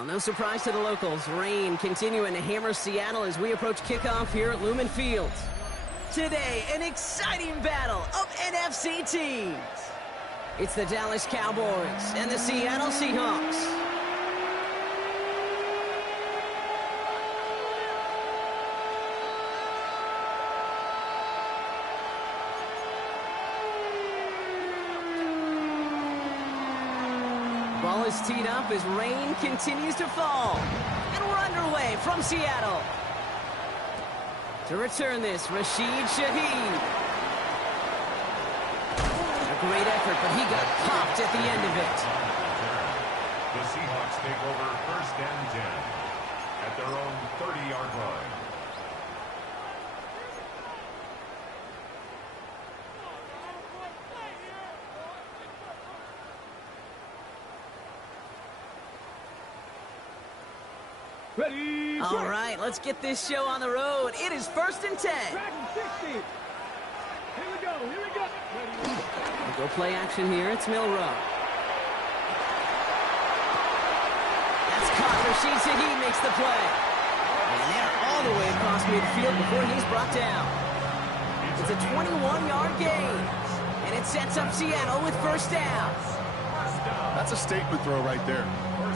Well, no surprise to the locals. Rain continuing to hammer Seattle as we approach kickoff here at Lumen Field. Today, an exciting battle of NFC teams. It's the Dallas Cowboys and the Seattle Seahawks. Ball is teed up as rain continues to fall. And we're underway from Seattle. To return this, Rashid Shaheed. A great effort, but he got popped at the end of it. The Seahawks take over 1st and 10 at their own 30-yard line. Ready. All right, let's get this show on the road. It is 1st and 10. 60. Here we go. Ready. We'll go play action here. It's Milrow. That's caught. Rashid Shaheed makes the play. And they're all the way across midfield before he's brought down. It's a 21-yard gain. And it sets up Seattle with 1st down. That's a statement throw right there.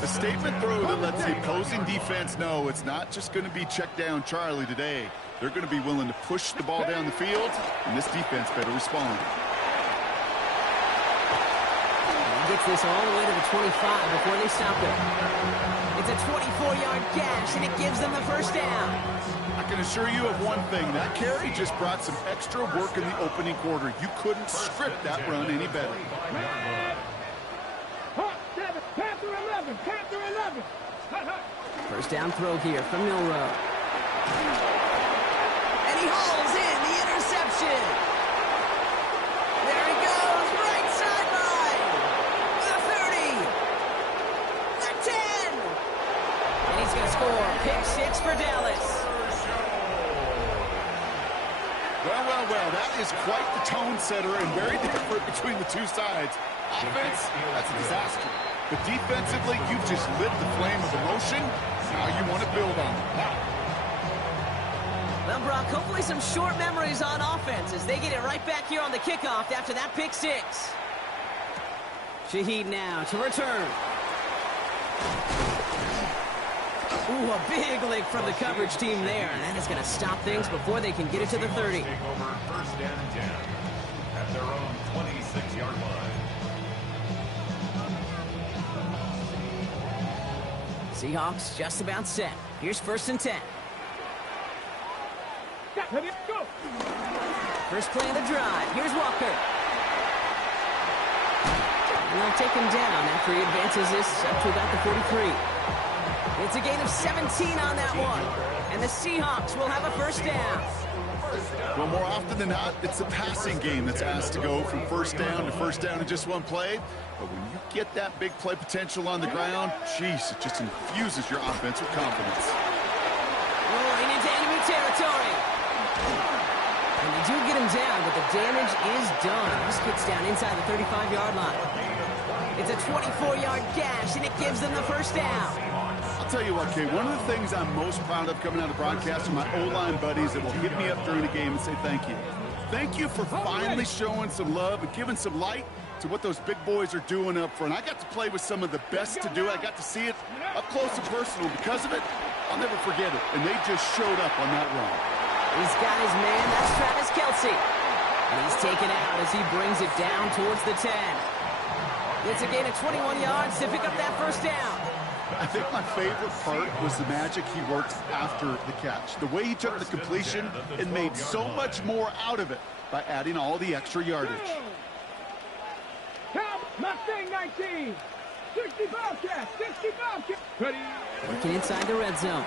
A statement throw that lets the opposing defense know it's not just going to be check down Charlie today. They're going to be willing to push the ball down the field, and this defense better respond. He gets this all the way to the 25 before they stop it. It's a 24-yard gash, and it gives them the 1st down. I can assure you of one thing. That carry just brought some extra work in the opening quarter. You couldn't script that run any better. Panther 11. 1st down throw here from Milrow. And he hauls in the interception. There he goes, right sideline. The 30. The 10. And he's going to score. Pick 6 for Dallas. Well, that is quite the tone setter and very different between the two sides. Offense, that's a disaster. But defensively, you've just lit the flame of emotion. Now you want to build on it. Wow. Well, Brock, hopefully some short memories on offense as they get it right back here on the kickoff after that pick 6. Shaheed now to return. Ooh, a big lick from the coverage team there. And that is going to stop things before they can get it to the 30. Take over 1st and 10 at their own 26-yard line. Seahawks just about set. Here's 1st and 10. First play of the drive. Here's Walker. And they'll take him down after he advances this up to about the 43. It's a gain of 17 on that one. And the Seahawks will have a 1st down. Well, more often than not, it's the passing game that's asked to go from 1st down to 1st down in just one play. But when you get that big play potential on the ground, geez, it just infuses your offense with confidence. Rolling into enemy territory. And they do get him down, but the damage is done. This gets down inside the 35-yard line. It's a 24-yard gash, and it gives them the 1st down. I'll tell you what, Kay, one of the things I'm most proud of coming out of broadcast are my O-line buddies that will hit me up during the game and say thank you. Thank you for finally showing some love and giving some light to what those big boys are doing up front. I got to play with some of the best to do it. I got to see it up close and personal. Because of it, I'll never forget it. And they just showed up on that run. He's got his man. That's Travis Kelce. And he's taken out as he brings it down towards the 10. It's a gain of 21 yards to pick up that 1st down. I think my favorite part was the magic he worked after the catch. The way he took the completion and made so much more out of it by adding all the extra yardage. Mustang 19. 60 Bobcat. 60 Bobcat. Ready. Working inside the red zone.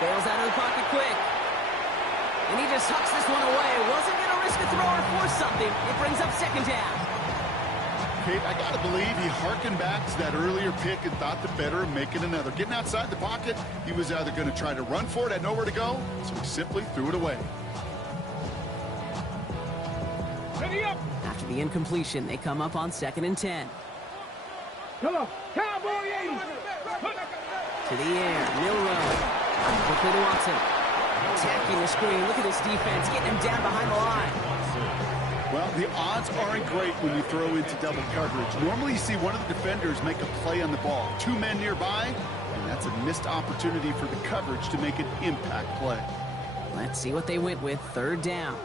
Bails out of the pocket quick. And he just hucks this one away. Wasn't going to risk a throw or force something. It brings up 2nd down. Kate, I got to believe he harkened back to that earlier pick and thought the better of making another. Getting outside the pocket, he was either going to try to run for it, had nowhere to go, so he simply threw it away. Ready up. After the incompletion, they come up on 2nd and 10. Come on. Cowboy 80. To the air, Milrow. Quickly to Watson. Attacking the screen. Look at this defense, getting him down behind the line. Well, the odds aren't great when you throw into double coverage. Normally you see one of the defenders make a play on the ball. Two men nearby, and that's a missed opportunity for the coverage to make an impact play. Let's see what they went with. Third down.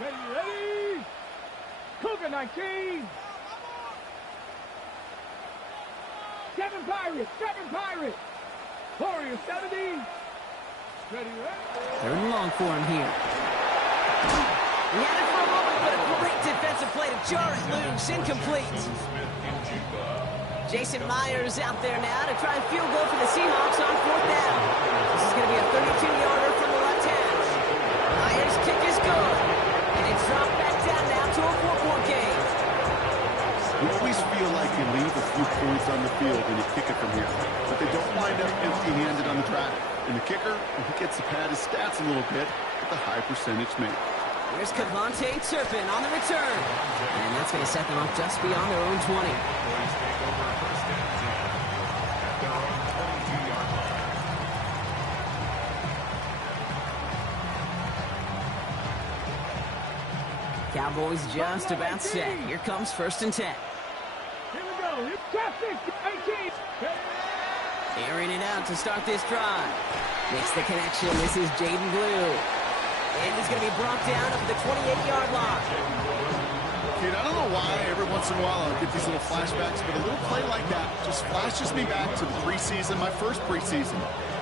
Ready? Cougar 19. 7 Pirates. Warriors 70. Ready? Third and long for him here. He had it for a moment, but a great defensive play to jar it loose. Incomplete. Jason Myers out there now to try and field goal for the Seahawks on fourth down. This is going to be a 32-yarder from the left hash. Myers' kick is good. And it's dropped back down now to a 4-point game. You always feel like you leave a few points on the field when you kick it from here. But they don't wind up empty-handed on the track. And the kicker, he gets to pad his stats a little bit with a high percentage make. Here's Kavontae Turpin on the return. And that's going to set them up just beyond their own 20. Cowboys just about set. Here comes 1st and 10. Here we go. It's traffic. 18. Airing it out to start this drive. Makes the connection. This is Jaden Blue. And he's going to be brought down up to the 28-yard line. Kid, I don't know why every once in a while I'll get these little flashbacks, but a little play like that just flashes me back to the preseason, my first preseason.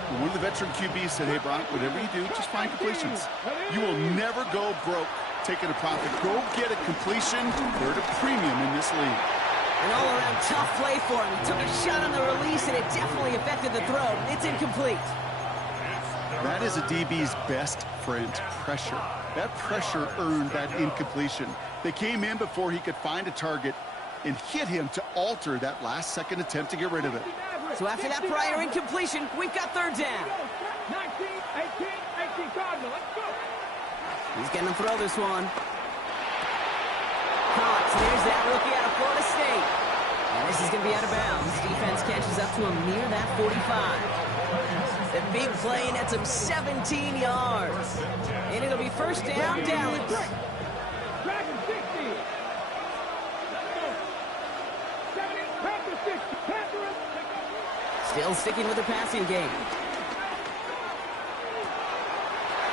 When one of the veteran QBs said, hey, Brock, whatever you do, just find completions. You will never go broke taking a profit. Go get a completion. They're at a premium in this league. An all-around tough play for him. He took a shot on the release, and it definitely affected the throw. It's incomplete. That is a DB's best friend, pressure. That pressure earned that incompletion. They came in before he could find a target and hit him to alter that last-second attempt to get rid of it. So after that prior incompletion, we've got third down. 19, 18 Cardinal. Let's go. He's going to throw this one. Caught. There's that rookie out of Florida State. And this is going to be out of bounds. Defense catches up to him near that 45. The big play nets him 17 yards. And it'll be 1st down, Dallas. Dragon 60. 70, Panther 60. Panther. Still sticking with the passing game.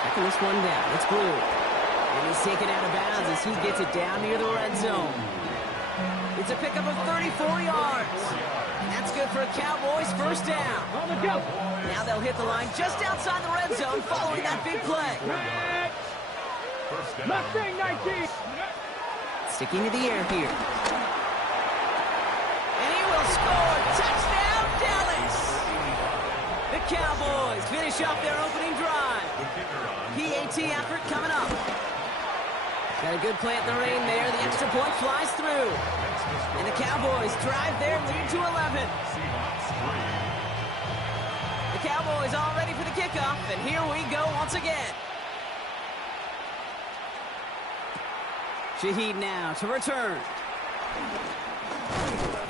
Checking this one down. It's Blue. And he's taken out of bounds as he gets it down near the red zone. It's a pickup of 34 yards. And that's good for a Cowboys 1st down. On the go. Now they'll hit the line just outside the red zone following that big play. Mustang 19. Sticking to the air here. And he will score. Touchdown, Dallas. The Cowboys finish off their opening drive. PAT effort coming up. Got a good play at the rain there. The extra point flies through. And the Cowboys drive their lead to 11. The Cowboys all ready for the kickoff, and here we go once again. Shaheed now to return.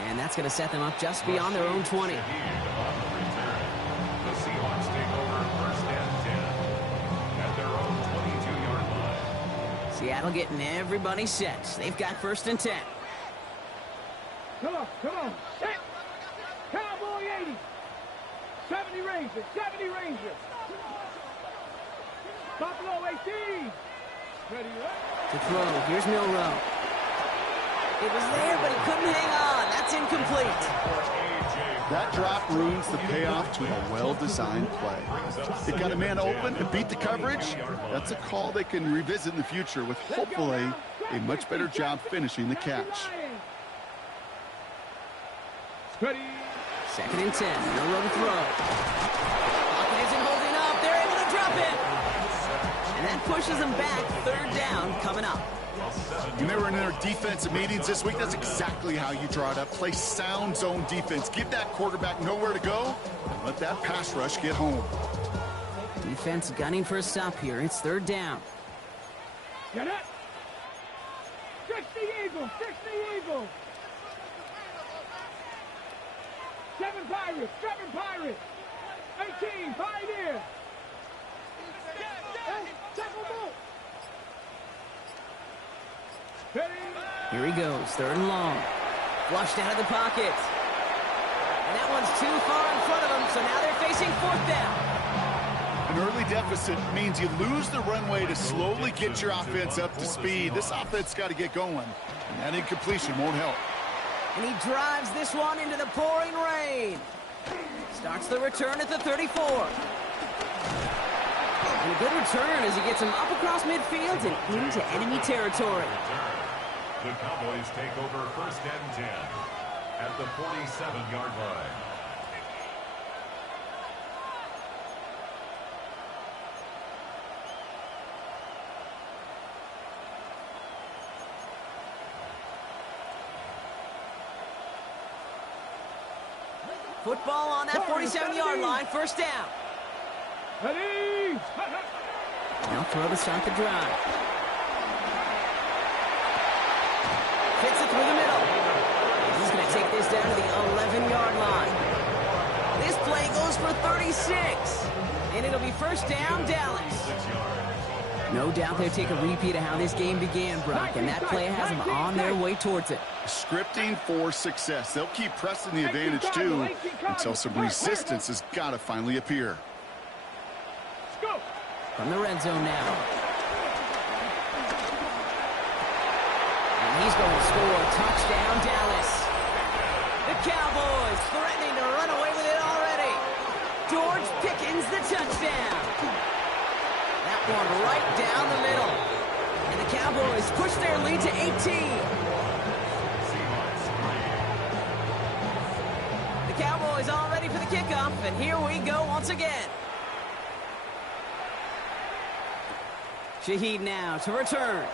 And that's going to set them up just beyond their own 20. The Seahawks take over 1st and 10 at their own 22-yard line. Seattle getting everybody set. They've got 1st and 10. Come on. Set. Cowboy 80. 70 Rangers. Buffalo 18. Ready, To throw. Here's Milrow. It was there, but he couldn't hang on. That's incomplete. That drop ruins the payoff to a well-designed play. It got a man open and beat the coverage. That's a call they can revisit in the future with hopefully a much better job finishing the catch. Ready. 2nd and 10. Milrow to throw. Pocket isn't holding up. They're able to drop it. And that pushes them back. 3rd down coming up. When they were in their defensive meetings this week, that's exactly how you draw it up. Play sound zone defense. Give that quarterback nowhere to go, and let that pass rush get home. Defense gunning for a stop here. It's 3rd down. Get it. 60 Eagles. 7 Pirates. 7 Pirates. 18 Pioneer. Here he goes, 3rd and long. Flushed out of the pocket. And that one's too far in front of him, so now they're facing 4th down. An early deficit means you lose the runway to slowly get your offense up to speed. This offense got to get going, and that incompletion won't help. And he drives this one into the pouring rain. Starts the return at the 34. And a good return as he gets him up across midfield and into enemy territory. The Cowboys take over 1st and 10 at the 47-yard line. Football on that 47-yard line, 1st down. Ready? Now throw to start the drive. Hits it through the middle. He's going to take this down to the 11-yard line. This play goes for 36. And it'll be 1st down, Dallas. No doubt they'll take a repeat of how this game began, Brock, and that play has them on their way towards it. Scripting for success. They'll keep pressing the advantage, too, until some resistance has got to finally appear. From the red zone now. And he's going to score. Touchdown, Dallas. The Cowboys threatening to run away with it already. George Pickens, the touchdown. That one right down the middle. And the Cowboys push their lead to 18. The Cowboys all ready for the kickoff, and here we go once again. Shaheed now to return.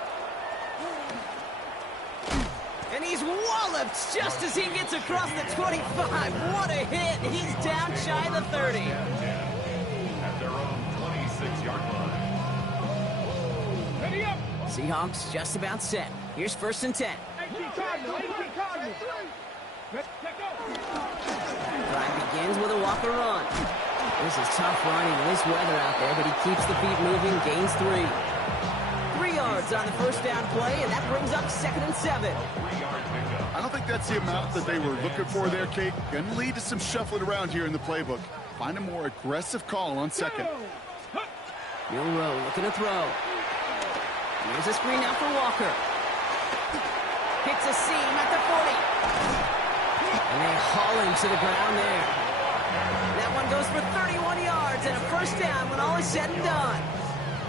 And he's walloped just as he gets across the 25. What a hit. He's down shy of the 30. At their own 26-yard line. Ready up. Seahawks just about set. Here's 1st and 10. 18 Cardinals. 18 Cardinals. Let's go. Drive begins with a Walker run. This is tough running in this weather out there, but he keeps the feet moving, gains 3. 3 yards on the 1st down play, and that brings up 2nd and 7. I don't think that's the amount that they were looking for there, Kate. Going to lead to some shuffling around here in the playbook. Find a more aggressive call on 2nd. Milroe looking to throw. Here's a screen out for Walker. Hits a seam at the 40. And they haul him to the ground there. That one goes for 31 yards and a 1st down when all is said and done.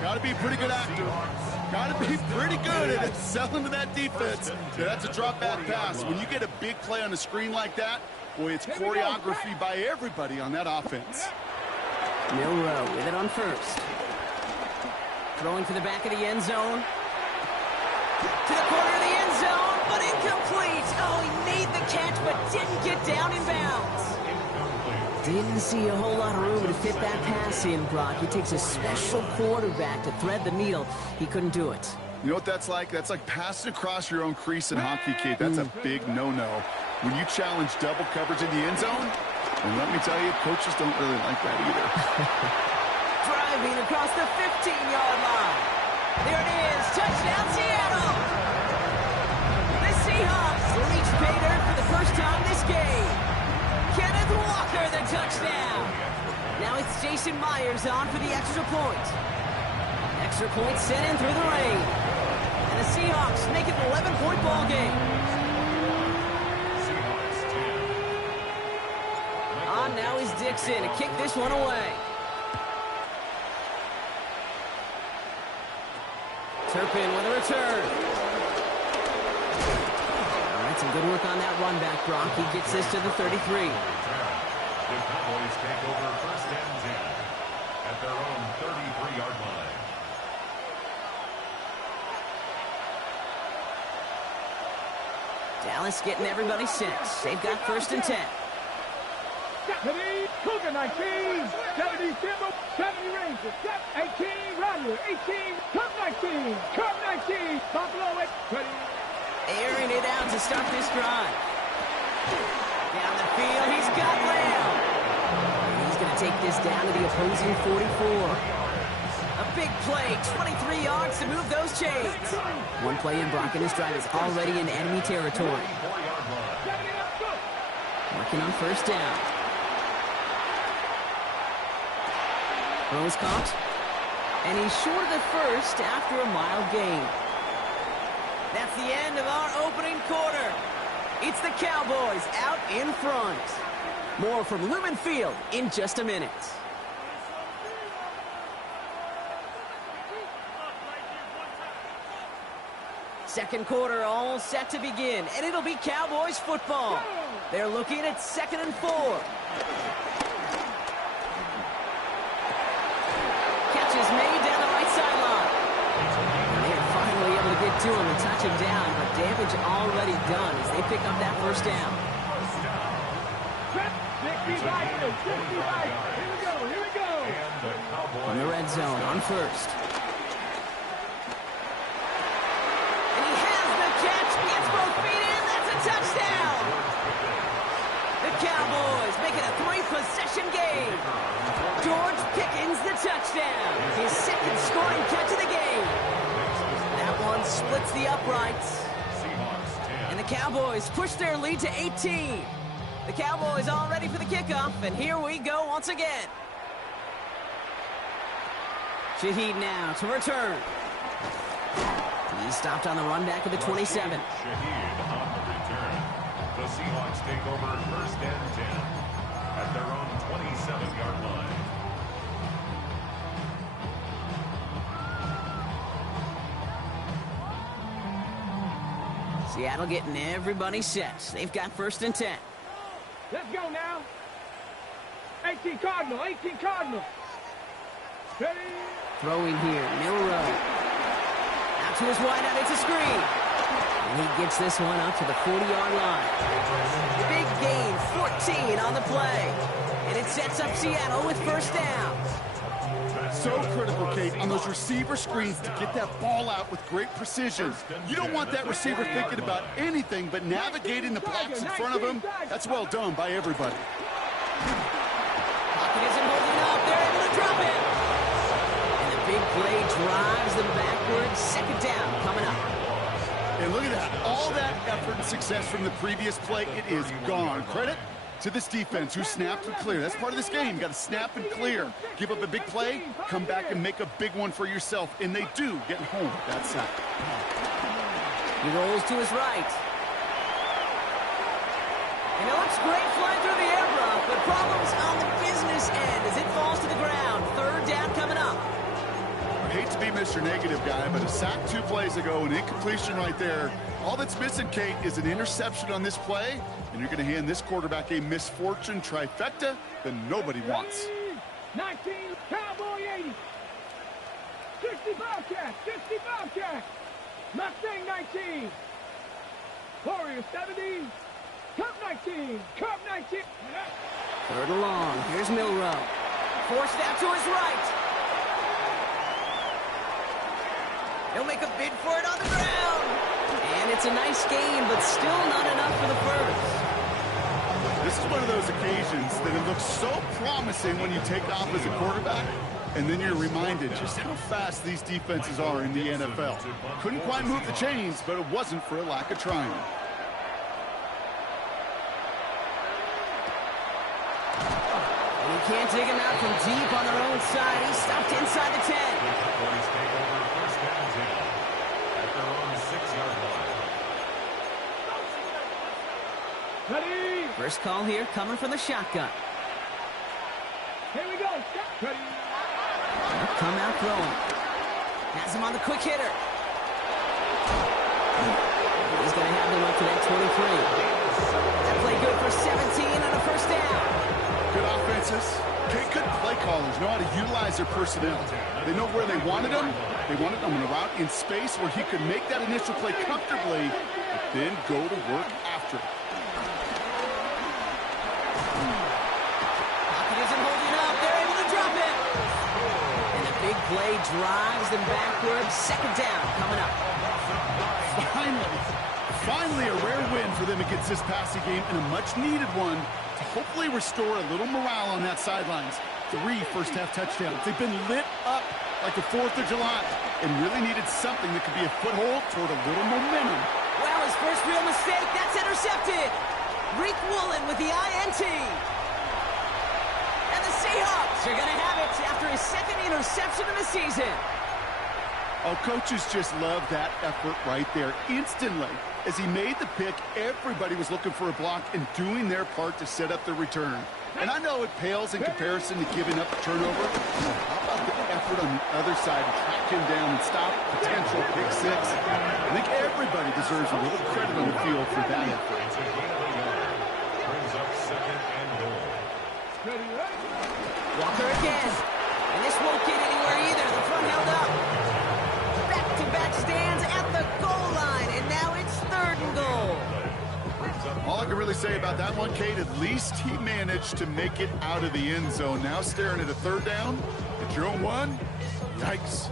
Got to be a pretty good actor. Got to be pretty good at selling to that defense. Yeah, that's a drop-back pass. When you get a big play on the screen like that, boy, it's choreography by everybody on that offense. Milroe with it on 1st. Throwing to the back of the end zone. To the corner of the end zone, but incomplete. Oh, he made the catch, but didn't get down in bounds. Didn't see a whole lot of room to fit that pass in, Brock. It takes a special quarterback to thread the needle. He couldn't do it. You know what that's like? That's like passing across your own crease in hockey, Kate. That's a big no-no. When you challenge double coverage in the end zone, and let me tell you, coaches don't really like that either. Driving across the 15-yard line. There it is. Touchdown, Seattle. The Seahawks reach pay dirt for the first time this game. Kenneth Walker, the touchdown. Now it's Jason Myers on for the extra point. Extra point sent in through the rain. And the Seahawks make it an 11-point ball game. Seahawks 10. On now is Dixon to kick this one away. Turpin with a return. All right, some good work on that run back, Brock. He gets this to the 33. The Cowboys take over 1st and 10 at their own 33-yard line. Dallas getting everybody set. They've got 1st and 10. 70, Cougar 19, 70 Timber, 70 Rangers, 18 Rattler, 18, Cub 19, Cub 19, Buffalo, ready. Airing it out to start this drive. Down the field, he's got Lamb. And he's going to take this down to the opposing 44. A big play, 23 yards to move those chains. One play in, Brock and his drive is already in enemy territory. Working on first down. Throws caught. And he's short of the first after a mild gain. That's the end of our opening quarter. It's the Cowboys out in front. More from Lumen Field in just a minute. Second quarter all set to begin, and it'll be Cowboys football. They're looking at 2nd and 4. Catch is made down the right sideline. They're finally able to get to him and touch him down, but damage already done as they pick up that first down. Here we go. On the red zone, on first. And he has the catch, gets both feet in, that's a touchdown! The Cowboys make it a 3-possession game. George Pickens the touchdown. His second scoring catch of the game. That one splits the uprights. And the Cowboys push their lead to 18. The Cowboys all ready for the kickoff, and here we go once again. Shaheed now to return. He stopped on the run back of the 27. Shaheed on the return. The Seahawks take over first and 10 at their own 27-yard line. Seattle getting everybody set. They've got first and 10. Let's go now. 18 Cardinal, 18 Cardinal. Ready? Throwing here, Milrow. Out to his wideout, it's a screen. And he gets this one up to the 40-yard line. Big gain, 14 on the play. And it sets up Seattle with first down. So critical, Kate, on those receiver screens to get that ball out with great precision. You don't want that receiver thinking about anything but navigating the blocks in front of him. That's well done by everybody. Pocket isn't holding up. They're able to drop it. And the big play drives them backwards. Second down coming up. And look at that. All that effort and success from the previous play, it is gone. Credit to this defense who snapped and clear. That's part of this game. You got to snap and clear. Give up a big play, come back and make a big one for yourself. And they do get home with that sack. He rolls to his right. And it looks great flying through the air, Brock, but problems on the business end as it falls to the ground. Third down coming up. I hate to be Mr. Negative guy, but a sack 2 plays ago, an incompletion right there. All that's missing, Kate, is an interception on this play, and you're going to hand this quarterback a misfortune trifecta that nobody wants. 19, Cowboy 80. 65 catch, 65 catch. Mustang 19. Warrior 70. Cup 19, Cup 19. Third and long. Here's Milrow. Forced out to his right. He'll make a bid for it on the ground. And it's a nice game, but still not enough for the first. This is one of those occasions that it looks so promising when you take off as a quarterback, and then you're reminded just how fast these defenses are in the NFL. Couldn't quite move the chains, but it wasn't for a lack of trying. And he can't dig him out from deep on their own side. He's stopped inside the 10. Boys take over first and 10 at their own 6-yard line. Ready? First call here coming from the shotgun. Here we go. Ready? Come out throwing. Has him on the quick hitter. He's going to have them up to that 23. That play good for 17 on a first down. Good offenses. Good play callers know how to utilize their personnel. They know where they wanted them. They wanted them on a route in space where he could make that initial play comfortably, but then go to work after it. Pocket isn't holding up. They're able to drop it. And the big play drives them backwards. Second down coming up. Finally, Finally, a rare win for them against this passing game, and a much-needed one to hopefully restore a little morale on that sidelines. 3 first-half touchdowns. They've been lit up like the 4th of July and really needed something that could be a foothold toward a little momentum. Well, his first real mistake, that's intercepted. Reek Woolen with the INT. And the Seahawks are going to have it after his second interception of the season. Oh, coaches just love that effort right there. Instantly, as he made the pick, everybody was looking for a block and doing their part to set up the return. And I know it pales in comparison to giving up a turnover. How about the effort on the other side to track him down and stop potential pick 6? I think everybody deserves a little credit on the field for that effort. Brings up 2nd and goal. Walker again. And this won't get anywhere either. The front held up. Back-to-back stands at the goal line. And now it's 3rd and goal. All I can really say about that one, Kate, at least he managed to make it out of the end zone. Now staring at a 3rd down at your own 1. Yikes.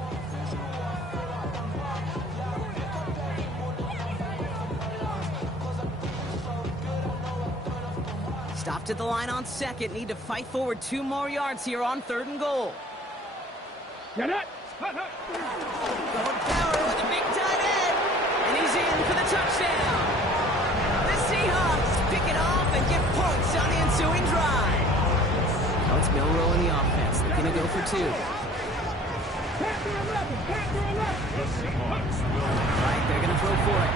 Stopped at the line on 2nd. Need to fight forward 2 more yards here on 3rd and goal. Get it! Going power with a big tight end. And he's in for the touchdown. The Seahawks pick it off and get points on the ensuing drive. Now it's Milroe in the offense. They're going to go for 2. The Seahawks will Right, they're going to throw for it.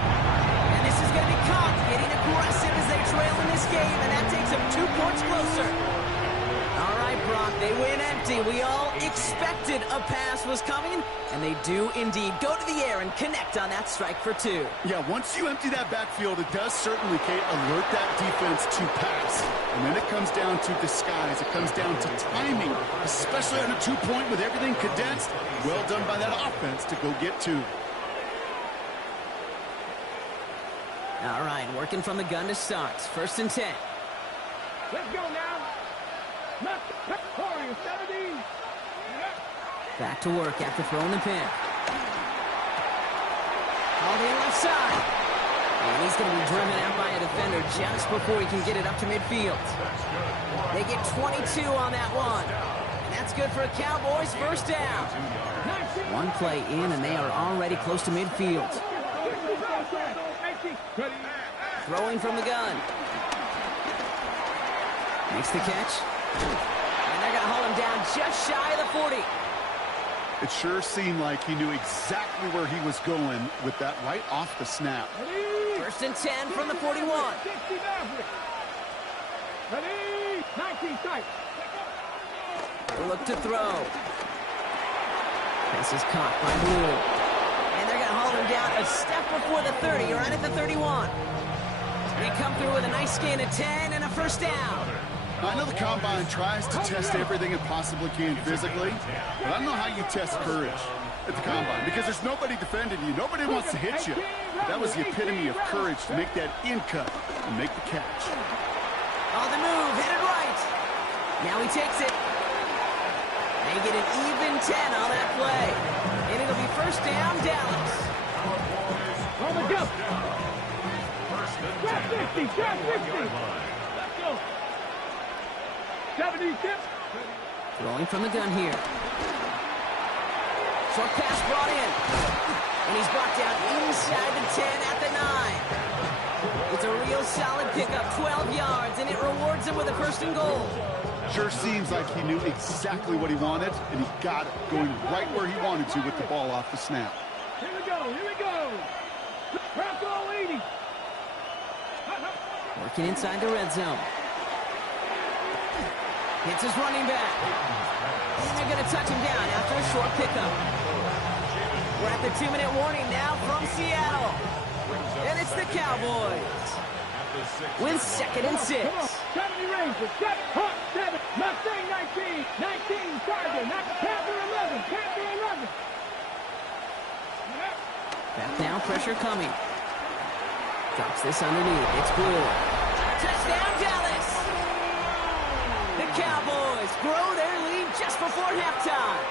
And this is going to be caught, getting aggressive as they trail in this game, and that takes them 2 points closer. All right, Brock, they win empty. We all expected a pass was coming, and they do indeed go to the air and connect on that strike for 2. Yeah, once you empty that backfield, it does certainly, Kate, alert that defense to pass. And then it comes down to disguise. It comes down to timing, especially on a 2-point with everything condensed. Well done by that offense to go get 2. All right, working from the gun to start. 1st and 10. Let's go now. Warrior 70. Back to work after throwing the pin. Called in left side. And he's going to be driven out by a defender just before he can get it up to midfield. They get 22 on that one. And that's good for a Cowboys 1st down. 1 play in, and they are already close to midfield. Throwing from the gun. Makes the catch. And they're going to haul him down just shy of the 40. It sure seemed like he knew exactly where he was going with that right off the snap. 1st and 10 from the 41. Ready? 19 tight. Look to throw. This is caught by Blue. And they're going to haul him down a step before the 30, right at the 31. They come through with a nice gain of 10 and a 1st down. I know the Combine tries to test everything it possibly can physically, but I don't know how you test courage at the Combine because there's nobody defending you. Nobody wants to hit you. That was the epitome of courage to make that in cut and make the catch. On the move, headed right. Now he takes it. They get an even 10 on that play. And it'll be 1st down, Dallas. On the go. Grab 50, grab 50. Let's go. 70 tips. Throwing from the gun here. Short pass brought in. And he's brought down inside the 10 at the 9. It's a real solid pickup, 12 yards, and it rewards him with a 1st and goal. Sure seems like he knew exactly what he wanted, and he got it, going right where he wanted to with the ball off the snap. Here we go, here we go. Bronco 80. Working inside the red zone. Hits his running back. And they're going to touch him down after a short pickup. We're at the 2-minute warning now from Seattle. And it's the Cowboys. With 2nd and 6. 70 Rangers, 7, Mustang 19, 19 Charger, Panther 11, Panther 11. Back now, pressure coming. Drops this underneath. It's Blue. Touchdown, Dallas! The Cowboys grow their lead just before halftime.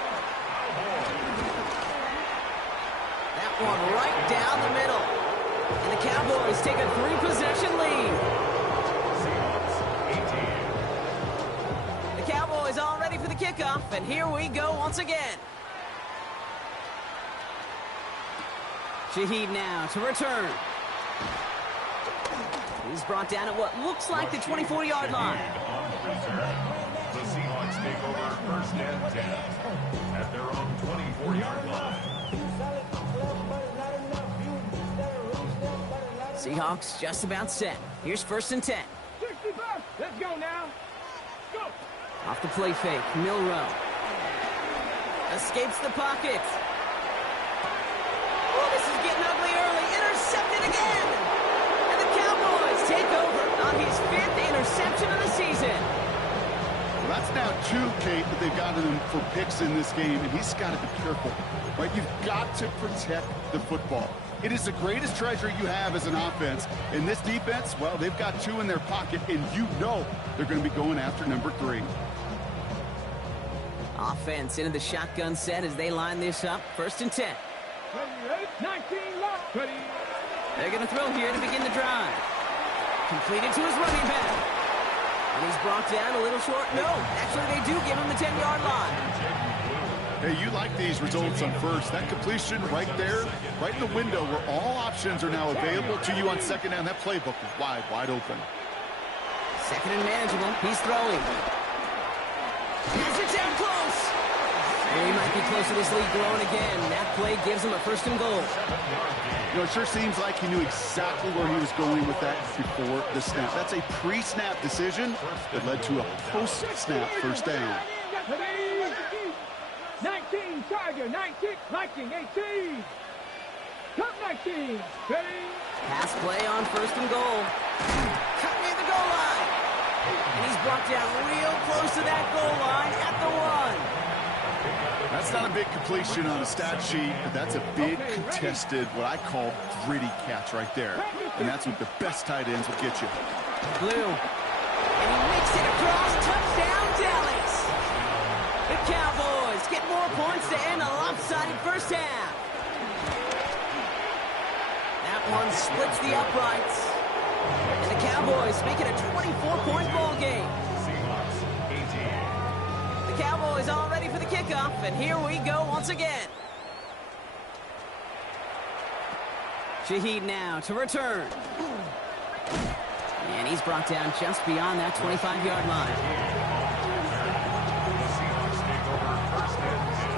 That one right down the middle. And the Cowboys take a 3-possession lead. Seahawks 18. The Cowboys all ready for the kickoff, and here we go once again. Shaheed now to return. He's brought down at what looks like the 24-yard line. On the return, the Seahawks take over first and 10 at their own 24-yard line. Seahawks just about set. Here's first and 10. 65. Let's go now. Go. Off the play fake, Milrow. Escapes the pocket. Oh, this is getting ugly early. Intercepted again. And the Cowboys take over on his 5th interception of the season. Well, that's now 2, Kate, that they've gotten him for picks in this game, and he's got to be careful. Right? You've got to protect the football. It is the greatest treasure you have as an offense. In this defense, well, they've got 2 in their pocket, and you know they're going to be going after number 3. Offense into the shotgun set as they line this up. First and 10. 19 lock. They're going to throw here to begin the drive. Completed to his running back. And he's brought down a little short. No, actually they do give him the 10-yard line. Hey, you like these results on first. That completion right there, right in the window where all options are now available to you on second down. That playbook is wide open. Second and manageable. He's throwing. Has it down close. And he might be close to this lead growing again. That play gives him a first and goal. You know, it sure seems like he knew exactly where he was going with that before the snap. That's a pre-snap decision that led to a post-snap first down. 19, Tiger, 19, Viking, 18. Top 19. Pass play on first and goal. Cut near the goal line. And he's brought down real close to that goal line at the 1. That's not a big completion on a stat sheet, but that's a big contested, what I call gritty catch right there. And that's what the best tight ends will get you. Blue. And he makes it across. Touchdown, Dallas. The Cowboys get more points to end a lopsided first half. That one splits the uprights. And the Cowboys make it a 24-point ball game. Seahawks 18. The Cowboys all ready for the kickoff, and here we go once again. Shaheed now to return. And he's brought down just beyond that 25-yard line. The Seahawks take over first and 10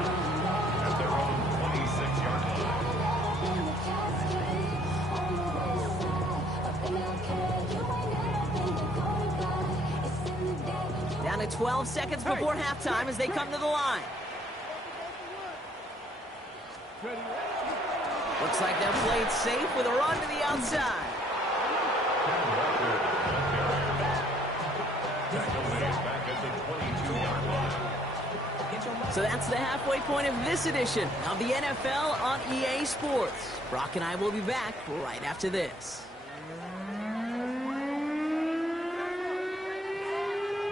at their own 26-yard line. Down to 12 seconds before halftime as they come to the line. Looks like they're played safe with a run to the outside. Back at the 22-yard line. So that's the halfway point of this edition of the NFL on EA Sports. Brock and I will be back right after this.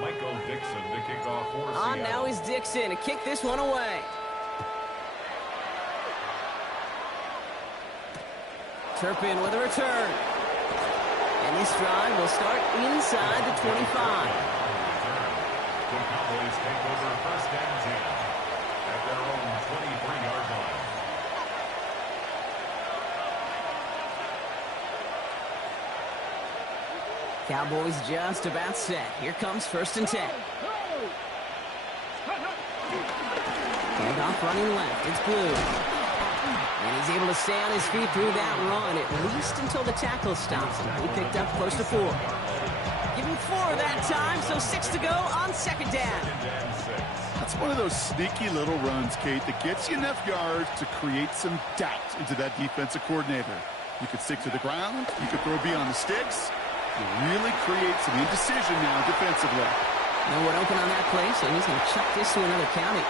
Michael Dixon to kick off for On Seattle. now is Dixon to kick this one away. Turpin with a return. And this drive will start inside the 25. The Cowboys take over first and 10 at their own 23-yard line. Cowboys just about set. Here comes first and 10. Handoff running left. It's Blue. And he's able to stay on his feet through that run, at least until the tackle stops him. He picked up close to 4. Give him 4 that time, so 6 to go on second down. That's one of those sneaky little runs, Kate, that gets you enough yards to create some doubt into that defensive coordinator. You could stick to the ground. You could throw beyond the sticks. You really create some indecision now defensively. No one open on that play, so he's going to chuck this to another county.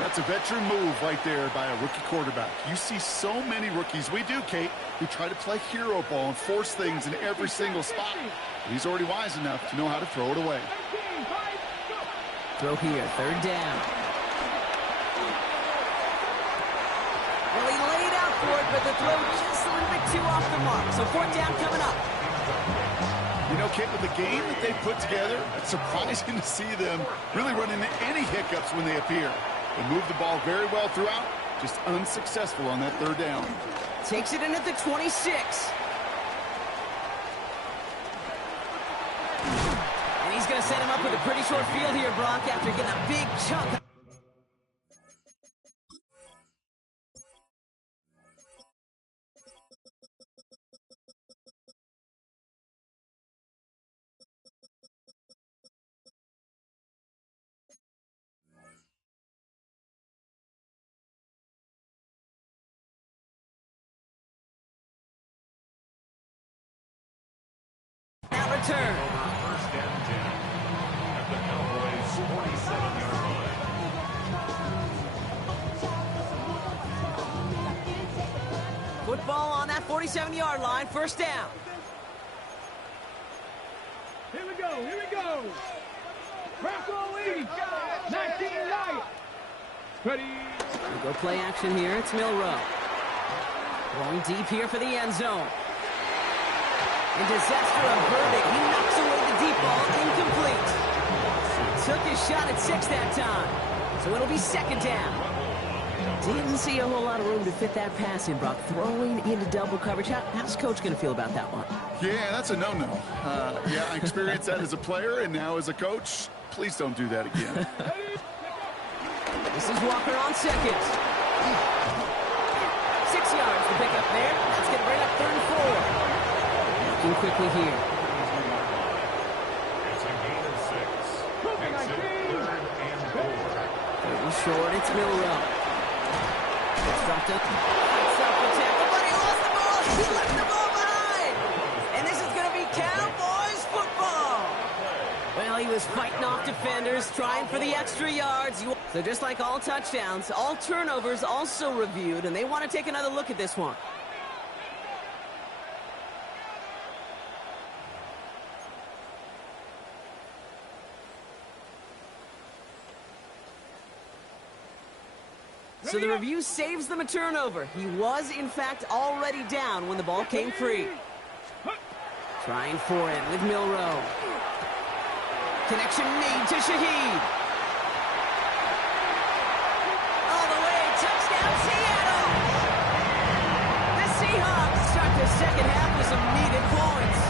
That's a veteran move right there by a rookie quarterback. You see so many rookies, we do, Kate, who try to play hero ball and force things in every single spot. But he's already wise enough to know how to throw it away. Throw here, third down. Well, he laid out for it, but the throw just little bit too off the mark. So fourth down coming up. You know, Kit, with the game that they put together, it's surprising to see them really run into any hiccups when they appear. They move the ball very well throughout, just unsuccessful on that third down. Takes it in at the 26. And he's going to set him up with a pretty short field here, Brock, after getting a big chunk. Now return. First and 10 at the Cowboys' 47-yard line. Football on that 47-yard line. First down. Here we go, here we go. Bronco lead. 19 right. Ready. We go play action here. It's Milrow. Going deep here for the end zone. And disaster averted. He knocks away the deep ball. Incomplete. Took his shot at 6 that time. So it'll be second down. Didn't see a whole lot of room to fit that pass in, Brock. Throwing into double coverage. How's Coach going to feel about that one? Yeah, that's a no-no. Yeah, I experienced that as a player and now as a coach. Please don't do that again. This is Walker on second. 6 yards to pick up there. Let's get right up 3rd and 4. Looking quickly here. It's a gain of 6. Makes it 3rd and 4. Pretty short. It's Milrow. It's dropped up. It's up the tackle, but he lost the ball. He left the ball behind. And this is going to be Cowboys football. Well, he was fighting off defenders, trying for the extra yards. So just like all touchdowns, all turnovers also reviewed, and they want to take another look at this one. So the review saves them a turnover. He was, in fact, already down when the ball came free. Trying for it with Milrow. Connection made to Shaheed. All the way, touchdown Seattle! The Seahawks start the second half with some needed points.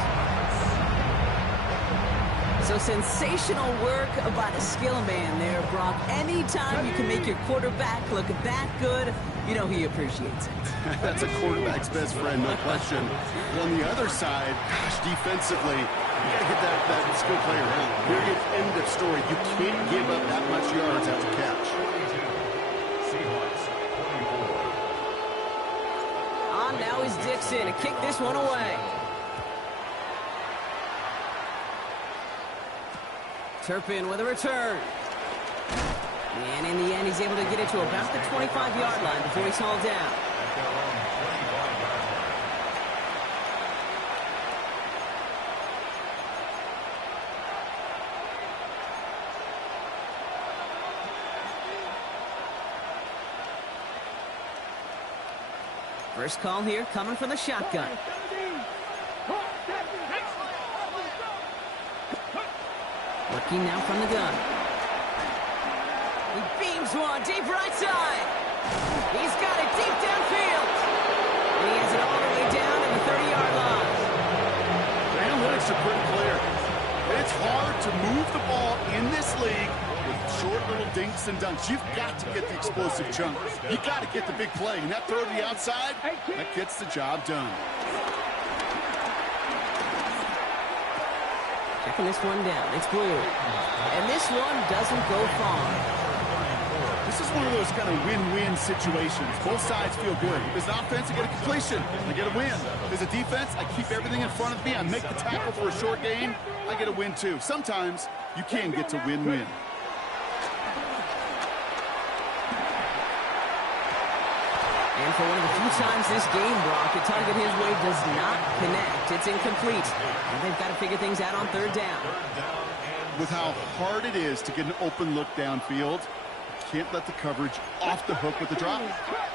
So sensational work by the skill man there, Brock. Anytime you can make your quarterback look that good, you know he appreciates it. That's a quarterback's best friend, no question. But on the other side, gosh, defensively, you got to get that skill player out. Period, end of story. You can't give up that much yards after catch. Seahawks 24. On now is Dixon to kick this one away. Turpin with a return. And in the end, he's able to get it to about the 25-yard line before he's hauled down. At their own 25-yard line. First call here coming from the shotgun. Looking now from the gun. He beams one deep right side. He's got it deep downfield. And he has it all the way down to the 30-yard line. Analytics are pretty clear. It's hard to move the ball in this league with short little dinks and dunks. You've got to get the explosive chunk. You got to get the big play. And that throw to the outside, that gets the job done. Checking this one down. It's blue. And this one doesn't go far. This is one of those kind of win-win situations. Both sides feel good. As an offense, I get a completion. I get a win. As a defense, I keep everything in front of me. I make the tackle for a short gain. I get a win, too. Sometimes you can get to win-win. And for one of the few times this game, Brock, a target his way does not connect. It's incomplete. And they've got to figure things out on third down. With how hard it is to get an open look downfield, can't let the coverage off the hook with the drop.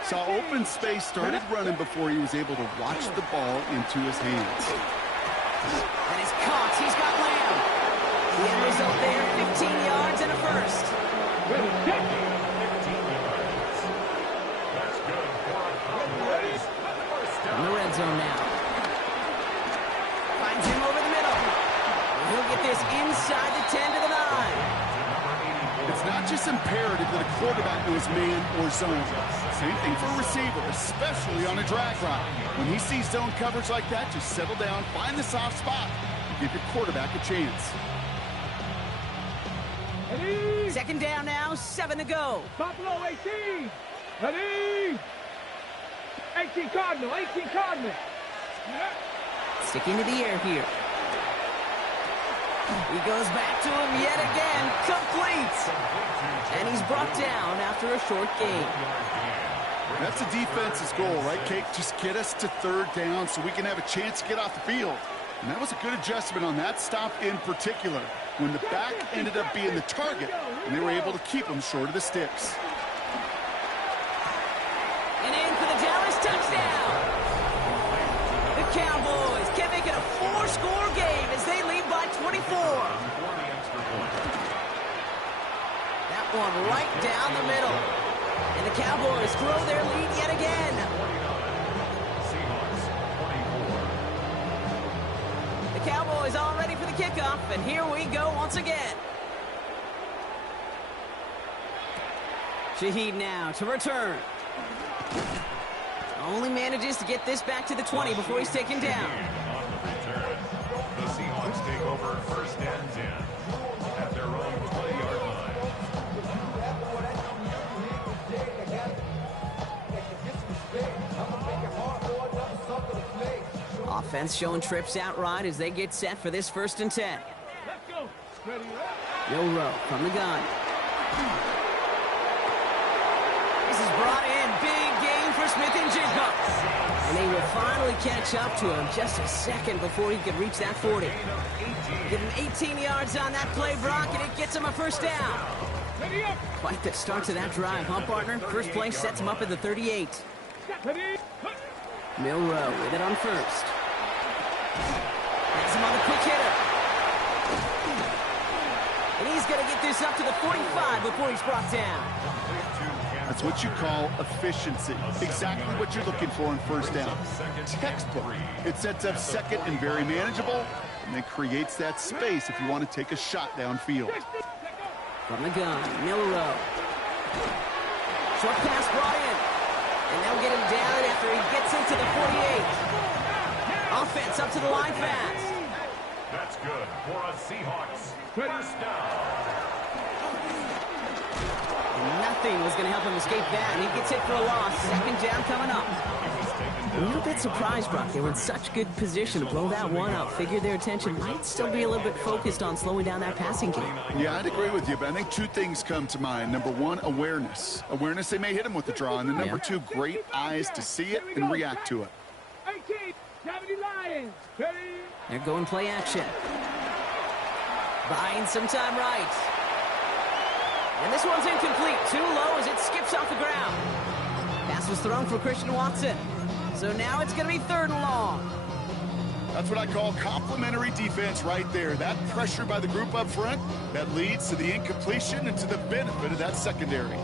Saw open space, started running before he was able to watch the ball into his hands. That is caught. He's got Lamb. The end result there, 15 yards and a first. 15 yards. That's good for a first down. In the red zone now. Finds him over the middle. He'll get this inside the 10 to the 9. It's not just imperative that a quarterback knows man or zone. Same thing for a receiver, especially on a drag route. When he sees zone coverage like that, just settle down, find the soft spot, and give your quarterback a chance. Ready? Second down now, 7 to go. Buffalo 18. Ready? 18 Cardinal, 18 Cardinal. Sticking to the air here. He goes back to him yet again. Complete. And he's brought down after a short gain. That's the defense's goal, right, Kate? Just get us to third down so we can have a chance to get off the field. And that was a good adjustment on that stop in particular, when the back ended up being the target, and they were able to keep him short of the sticks. And in for the Dallas touchdown. The Cowboys can make it a 4-score game as they lead by 24. That one right down the middle. And the Cowboys grow their lead yet again. Seahawks 24. The Cowboys all ready for the kickoff, and here we go once again. Shaheed now to return. Only manages to get this back to the 20 before he's taken down. On the return, the Seahawks take over first and 10 at their own 20-yard line. Offense showing trips outright as they get set for this 1st and 10. Let's go. Ready? Milroe from the gun. This is brought in. Big gain for Smith and Jigba. And they will finally catch up to him just a second before he could reach that 40. Give him 18 yards on that play, Brock, and it gets him a 1st down. Ready up. Quite the start to that drive, huh, partner? First play sets him up at the 38. Ready? Milroe with it on 1st. Has him on the quick hitter. And he's going to get this up to the 45 before he's brought down. That's what you call efficiency. Exactly what you're looking for in 1st down. Textbook. It sets up 2nd and very manageable, and then creates that space if you want to take a shot downfield. From the gun, Milroe. Short pass brought in. And they'll get him down after he gets into the 48. Offense up to the line fast. That's good for a Seahawks first down. And nothing was going to help him escape that, and he gets hit for a loss. 2nd down coming up. A little bit surprised, Brock. They were in such good position to blow that one up. Figured their attention might still be a little bit focused on slowing down that passing game. Yeah, I'd agree with you, but I think 2 things come to mind. Number 1, awareness. Awareness, they may hit him with the draw. And then number 2, great eyes to see it and react to it. 18, 70 Lions. Ready? They're going play action. Buying some time right. And this one's incomplete. Too low as it skips off the ground. Pass was thrown for Christian Watson. So now it's going to be 3rd and long. That's what I call complimentary defense right there. That pressure by the group up front, that leads to the incompletion and to the benefit of that secondary.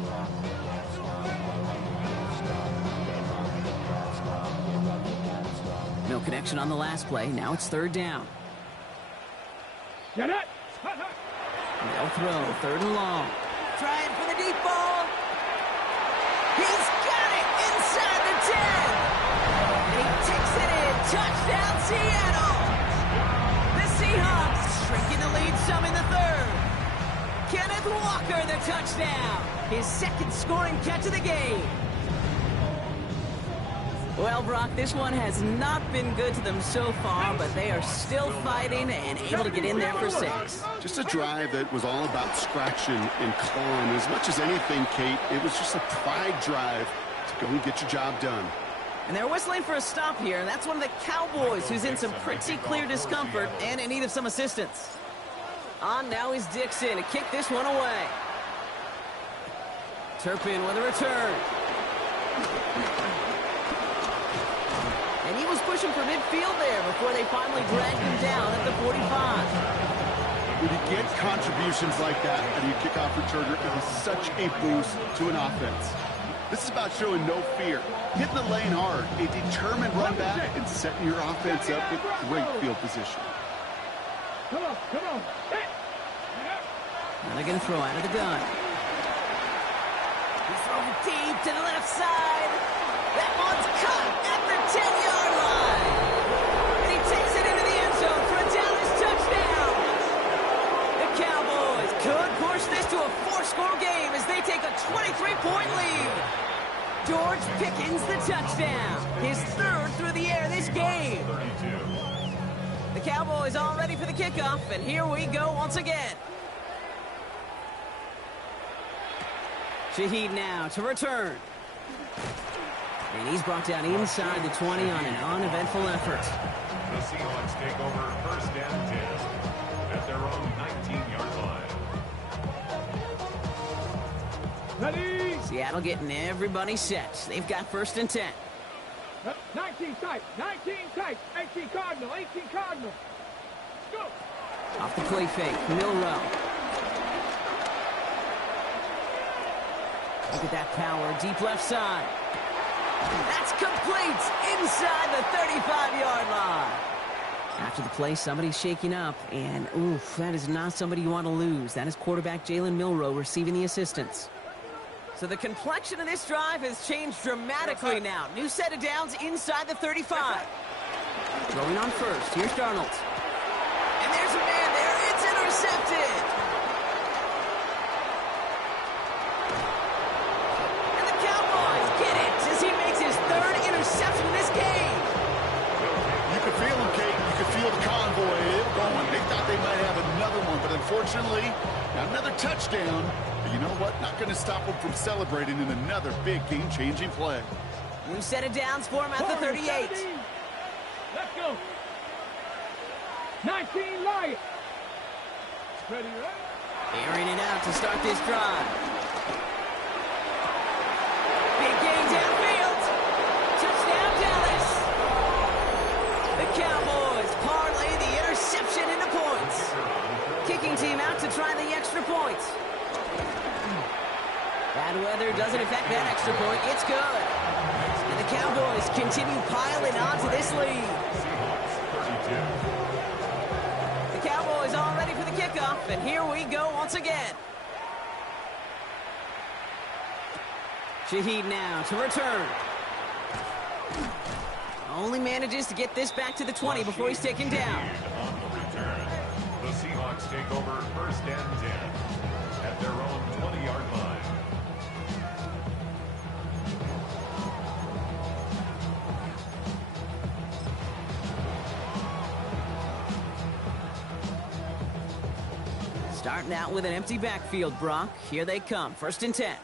No connection on the last play. Now it's 3rd down. Get it. They'll throw 3rd and long. Trying for the deep ball. He's got it inside the 10. And he takes it in. Touchdown, Seattle. The Seahawks shrinking the lead some in the 3rd. Kenneth Walker, the touchdown. His 2nd scoring catch of the game. Well, Brock, this one has not been good to them so far, but they are still fighting and able to get in there for 6. Just a drive that was all about scratching and clawing. As much as anything, Kate, it was just a pride drive to go and get your job done. And they're whistling for a stop here, and that's one of the Cowboys who's in some pretty clear discomfort and in need of some assistance. On now is Dixon to kick this one away. Turpin with a return. And he was pushing for midfield there before they finally dragged him down at the 45. When you get contributions like that and you kick off returner, it is such a boost to an offense. This is about showing no fear, hitting the lane hard, a determined run back, and setting your offense up with great field position. Come on, come on. Now they're going to throw out of the gun. He's throwing deep to the left side. That one's cut at the 10-yard line. And he takes it into the end zone for a Dallas touchdown. The Cowboys could push this to a 4-score game as they take a 23-point lead. George Pickens the touchdown. His third through the air this game. The Cowboys all ready for the kickoff, and here we go once again. Shaheed now to return. And he's brought down inside the 20 on an uneventful effort. The Seahawks take over first and 10 at their own 19-yard line. Ready? Seattle getting everybody set. They've got first and 10. 19 tight, 19 tight, 18 Cardinal, 18 Cardinal. Go. Off the play fake, Milrow. Look at that power, deep left side. That's complete inside the 35-yard line. After the play, somebody's shaking up, and oof, that is not somebody you want to lose. That is quarterback Jalen Milrow receiving the assistance. So the complexion of this drive has changed dramatically now. New set of downs inside the 35. Throwing on first, here's Darnold. And there's a man there, it's intercepted. And the Cowboys get it as he makes his third interception in this game. You could feel them, Kate. You could feel the convoy going. They thought they might have another one, but unfortunately, another touchdown. But you know what? Not going to stop them from celebrating in another big game-changing play. New set of downs for him at the 38. Let's go. 19 Lions. Ready, right? Airing it out to start this drive. Big gain downfield. Touchdown, Dallas. The Cowboys parlay the interception into points. Kicking team out to try the extra point. Bad weather doesn't affect that extra point. It's good. And the Cowboys continue piling onto this lead. The Cowboys all ready for the kickoff, and here we go once again. Shaheed now to return. Only manages to get this back to the 20 before he's taken down. On the return, the Seahawks take over first and 10 at their own 20-yard line. Starting out with an empty backfield, Brock. Here they come. First and 10.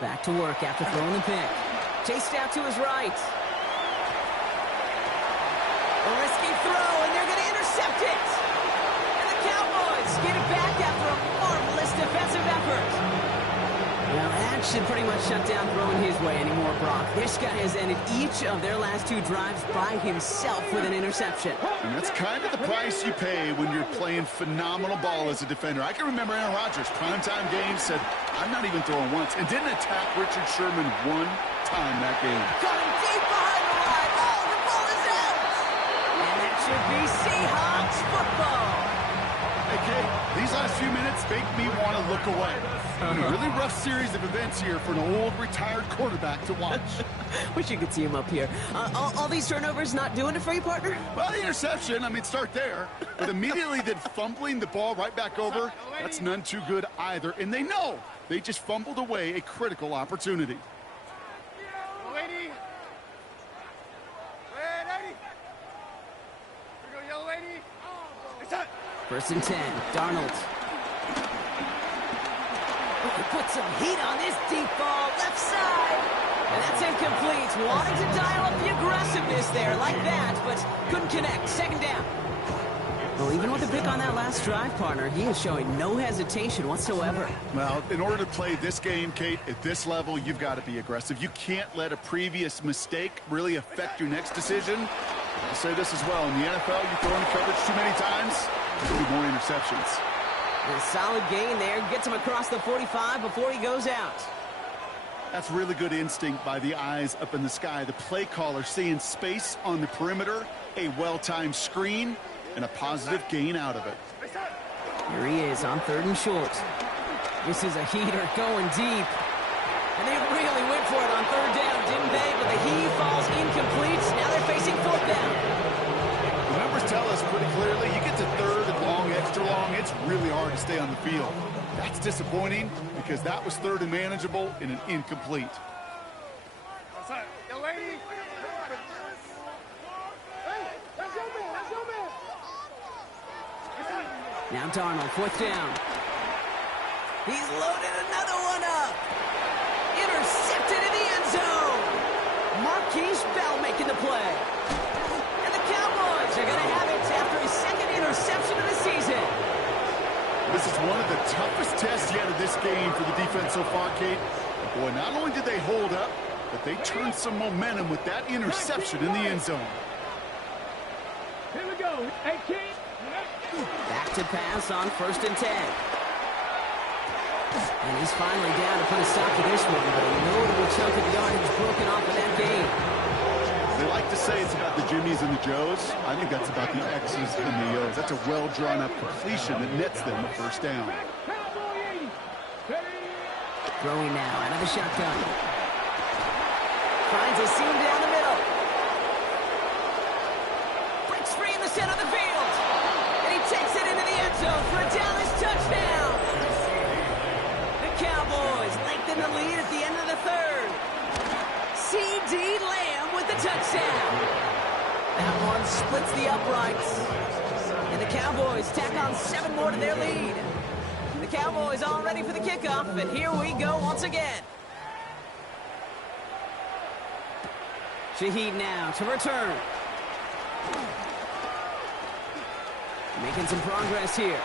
Back to work after throwing the pick. Chased out to his right. A risky throw, and they're going to intercept it. And the Cowboys get it back after a marvelous defensive effort. Well, that should pretty much shut down throwing his way anymore, Brock. This guy has ended each of their last two drives by himself with an interception. And that's kind of the price you pay when you're playing phenomenal ball as a defender. I can remember Aaron Rodgers, primetime game, said, I'm not even throwing once, and didn't attack Richard Sherman one time that game. Coming deep behind the line. Oh, the ball is out. And that should be Seahawks football. Hey, Kate, these last few minutes make me want to look away. A really rough series of events here for an old retired quarterback to watch. Wish you could see him up here. All these turnovers not doing it for you, partner? Well, the interception, I mean, start there. But immediately then fumbling the ball right back over, that's none too good either. And they know they just fumbled away a critical opportunity. Lady. Yellow lady. It's up. First and 10. Darnold. Put some heat on this deep ball. Left side. And that's incomplete. Wanted to dial up the aggressiveness there like that, but couldn't connect. Second down. Well, even with the pick on that last drive, partner, he is showing no hesitation whatsoever. Well, in order to play this game, Kate, at this level, you've got to be aggressive. You can't let a previous mistake really affect your next decision. I'll say this as well. In the NFL, you throw into coverage too many times, there'll be more interceptions. A solid gain there. Gets him across the 45 before he goes out. That's really good instinct by the eyes up in the sky. The play caller seeing space on the perimeter, a well-timed screen, and a positive gain out of it. Here he is on 3rd and short. This is a heater going deep. And they really went for it on 3rd down, didn't they? But the heave falls incomplete. Now they're facing 4th down. The numbers tell us pretty clearly, you get to 3rd and long, extra long, it's really hard to stay on the field. That's disappointing because that was 3rd and manageable in an incomplete. Yo, lady. Hey, that's your man. That's your man. Now Darnold, 4th down. He's loaded another one up. Intercepted in the end zone. Marquise Bell making the play. And the Cowboys are going to have it after his 2nd interception of the season. This is one of the toughest tests yet of this game for the defense so far, Kate. But boy, not only did they hold up, but they turned some momentum with that interception in the end zone. Here we go. 18. Back to pass on 1st and 10. And he's finally down to put a stop to this one, but a notable chunk of yardage broken off of that game. They like to say it's about the Jimmies and the Joes. I think that's about the X's and the O's. That's a well-drawn-up completion that nets them a 1st down. Throwing now out of the shotgun. Finds a seam down the middle. Breaks free in the center of the field. And he takes it into the end zone for a Dallas touchdown. The Cowboys lengthen the lead at the end of the 3rd. C.D. Lamb with the touchdown. That one splits the uprights. And the Cowboys tack on 7 more to their lead. The Cowboys all ready for the kickoff, and here we go once again. Shaheed now to return. Making some progress here.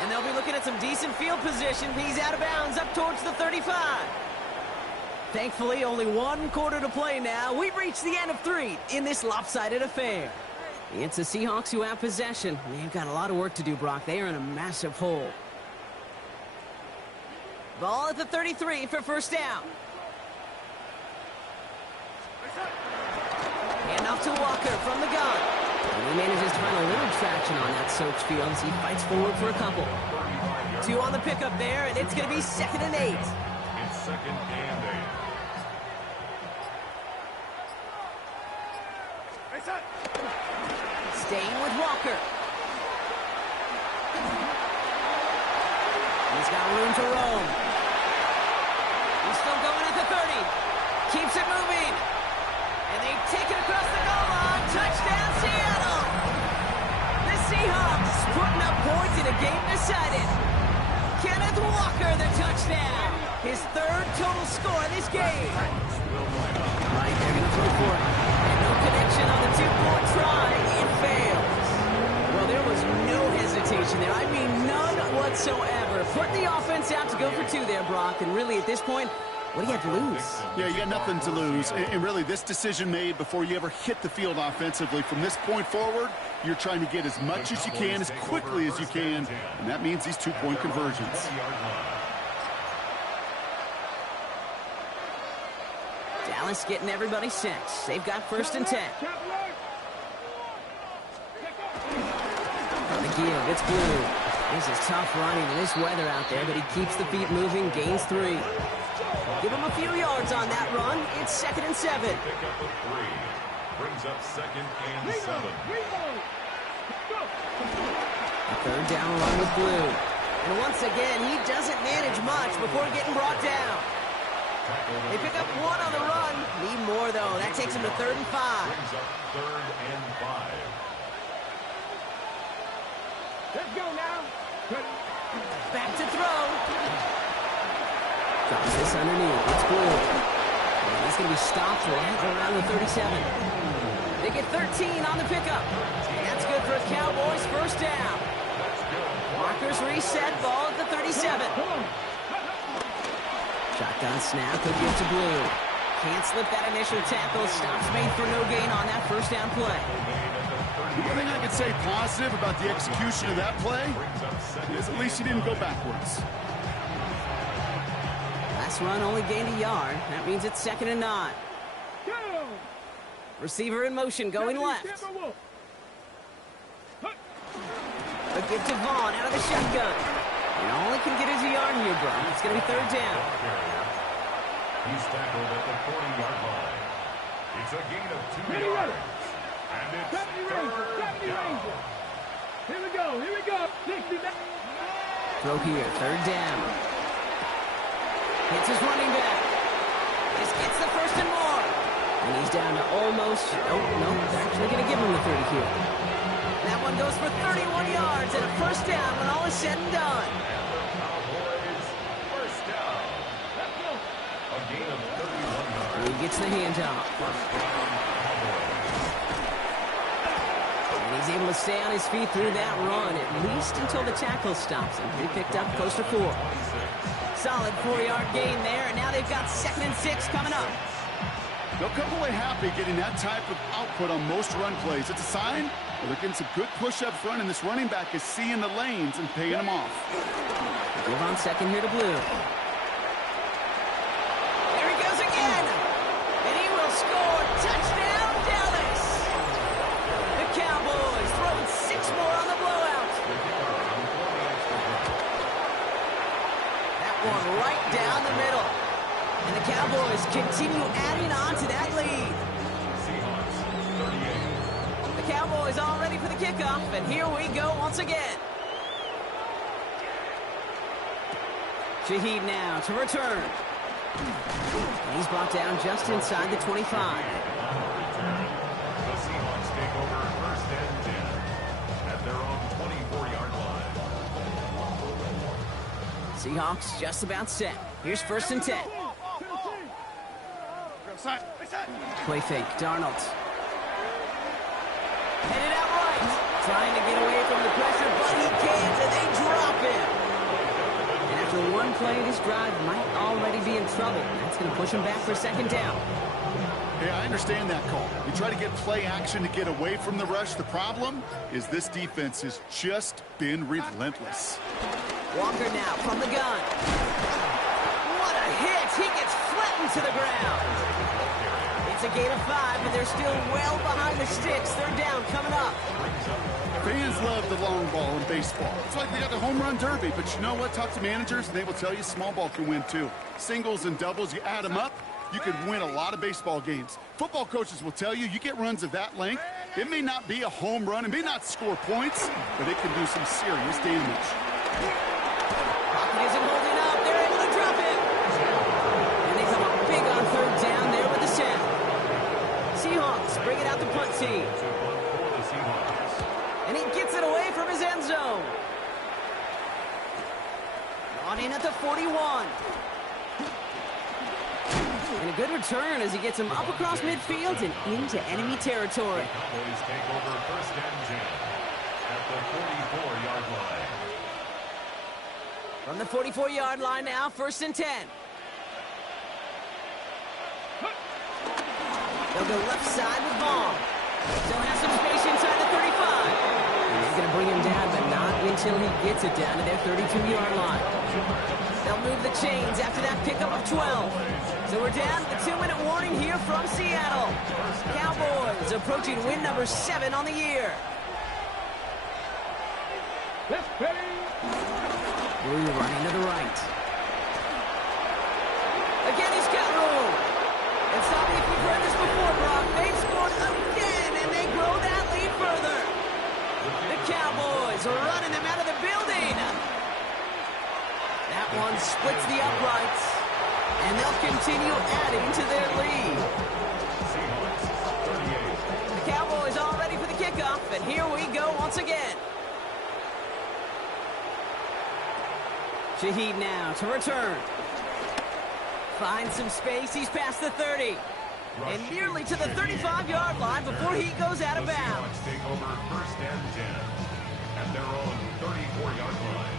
And they'll be looking at some decent field position. He's out of bounds up towards the 35. Thankfully, only 1 quarter to play now. We've reached the end of 3 in this lopsided affair. It's the Seahawks who have possession. They've got a lot of work to do, Brock. They are in a massive hole. Ball at the 33 for 1st down. Hand off to Walker from the gun. And he manages to find a little traction on that soaked field as he fights forward for a couple. 2 on the pickup there, and it's going to be 2nd and 8. It's 2nd and 8. Staying with Walker. He's got room to roam. He's still going at the 30. Keeps it moving. And they take it across the goal line. Touchdown, Seattle. The Seahawks putting up points in a game decided. Kenneth Walker, the touchdown. His 3rd total score in this game. All right, they're going to throw for it. And no connection on the 2-point try. It fails. Well, there was no hesitation there. I mean, none whatsoever. Putting the offense out to go for 2 there, Brock. And really, at this point, what do you have to lose? Yeah, you got nothing to lose. And really, this decision made before you ever hit the field offensively. From this point forward, you're trying to get as much as you can, as quickly as you can. And that means these 2-point conversions. Dallas getting everybody set. They've got 1st and 10. On the give, it's Blue. This is tough running in this weather out there, but he keeps the feet moving, gains 3. Give him a few yards on that run. It's 2nd and 7. Pick up a 3. Brings up 2nd and 7. A 3rd down run with Blue. And once again, he doesn't manage much before getting brought down. They pick up 1 on the run. Need more, though. That takes him to 3rd and 5. Brings up 3rd and 5. Let's go now. Back to throw. Drops this underneath. It's Blue. And he's going to be stopped right around the 37. They get 13 on the pickup. And that's good for a Cowboys first down. Markers reset, ball at the 37. Shotgun snap, could give to Blue. Can't slip that initial tackle. Stops made for no gain on that first down play. One thing I could say positive about the execution of that play is at least he didn't go backwards. Last run only gained a yard. That means it's 2nd and 9. Receiver in motion going left. A give to Vaughn out of the shotgun. And all he can get is a yard here, bro. It's going to be 3rd down. He's tackled at the 40-yard line. It's a gain of 2 yards. And it's 3rd down. Here we go. 60 back. Throw here, 3rd down. Hits his running back. This gets the 1st and more. And he's down to almost, oh, no, they're actually going to give him the 30 here. That one goes for 31 yards and a 1st down when all is said and done. Cowboys, 1st down. A gain of 31 yards. He gets the handoff. And he's able to stay on his feet through that run, at least until the tackle stops him. He picked up close to 4. Solid 4-yard gain there, and now they've got 2nd and 6 coming up. They'll come away happy getting that type of output on most run plays. It's a sign that they're getting some good push up front, and this running back is seeing the lanes and paying them off. Give on 2nd here to Blue. There he goes again. And he will score. Touchdown, Dallas. The Cowboys throwing 6 more on the blowout. That one right down the middle. And the Cowboys continue adding on to that lead. Seahawks, 38. The Cowboys all ready for the kickoff, and here we go once again. Shaheed now to return. And he's brought down just inside the 25. The Seahawks take over 1st and 10 at their own 24-yard line. Seahawks just about set. Here's 1st and 10. Play fake, Darnold. Headed out right. Trying to get away from the pressure, but he can't, and they drop him. And after one play, this drive might already be in trouble. That's going to push him back for 2nd down. Yeah, I understand that call. You try to get play action to get away from the rush. The problem is this defense has just been relentless. Walker now from the gun. What a hit! He gets flattened to the ground. It's a gain of 5, but they're still well behind the sticks. 3rd down coming up. Fans love the long ball in baseball. It's like they got the home run derby, but you know what? Talk to managers, and they will tell you small ball can win too. Singles and doubles, you add them up, you could win a lot of baseball games. Football coaches will tell you, you get runs of that length, it may not be a home run, it may not score points, but it can do some serious damage. Pocket isn't holding up. They're able to drop it. And they come up big on 3rd down there with the sack. Seahawks bring it out the punt team. And he gets it away from his end zone. On in at the 41. And a good return as he gets him up across midfield and into enemy territory. Cowboys take over 1st and 10 at the 44-yard line. From the 44-yard line now, 1st and 10. They'll go left side with Vaughn. Still has some space inside the 35. And he's going to bring him down, but not until he gets it down to their 32-yard line. They'll move the chains after that pickup of 12. So we're down to the 2-minute warning here from Seattle. Cowboys approaching win number 7 on the year. Let's play. Blue running to the right. Again, he's got room. And stop me if you've heard this before, Brock. They've scored again, and they grow that lead further. The Cowboys are running them out of the building. That one splits the uprights, and they'll continue adding to their lead. The Cowboys all ready for the kickoff, and here we go once again. Shaheed now to return. Finds some space. He's past the 30. And nearly to the 35-yard line before he goes out of bounds. Seahawks take over 1st and 10 at their own 34-yard line.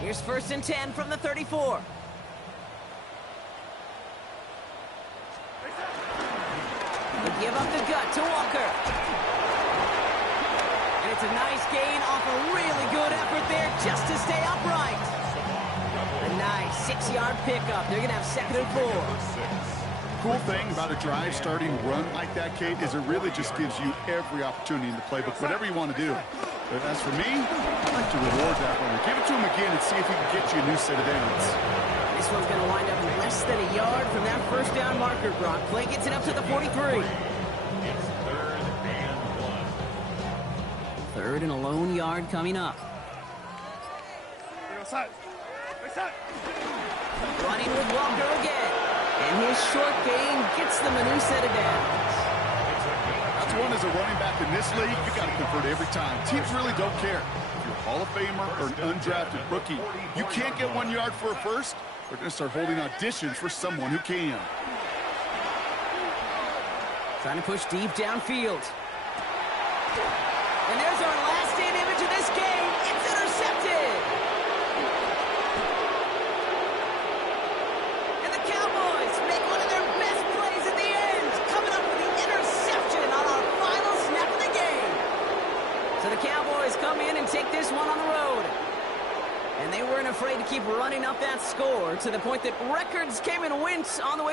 Here's 1st and 10 from the 34. They give up the gut to Walker. And it's a nice gain off a really good effort there just to stay upright. A nice 6-yard pickup. They're going to have 2nd and 4. Cool thing about a drive starting run like that, Kate, is it really just gives you every opportunity in the playbook, whatever you want to do. But as for me, I'd like to reward that runner. Give it to him again and see if he can get you a new set of downs. This one's going to wind up less than a yard from that 1st down marker, Brock. Play gets it up to the 43. It's 3rd and 1. 3rd and a lone yard coming up. Running with Walker again. And his short gain gets them a new set of downs. That's one as a running back in this league, you got to convert every time. Teams really don't care. If you're a Hall of Famer or an undrafted rookie, you can't get 1 yard for a first. They're going to start holding auditions for someone who can. Trying to push deep downfield. And there's our last stand image of this game. It's intercepted. And the Cowboys make one of their best plays at the end, coming up with the interception on our final snap of the game. So the Cowboys come in and take this one on the road. And they weren't afraid to keep running up that score to the point that records came and went on the way to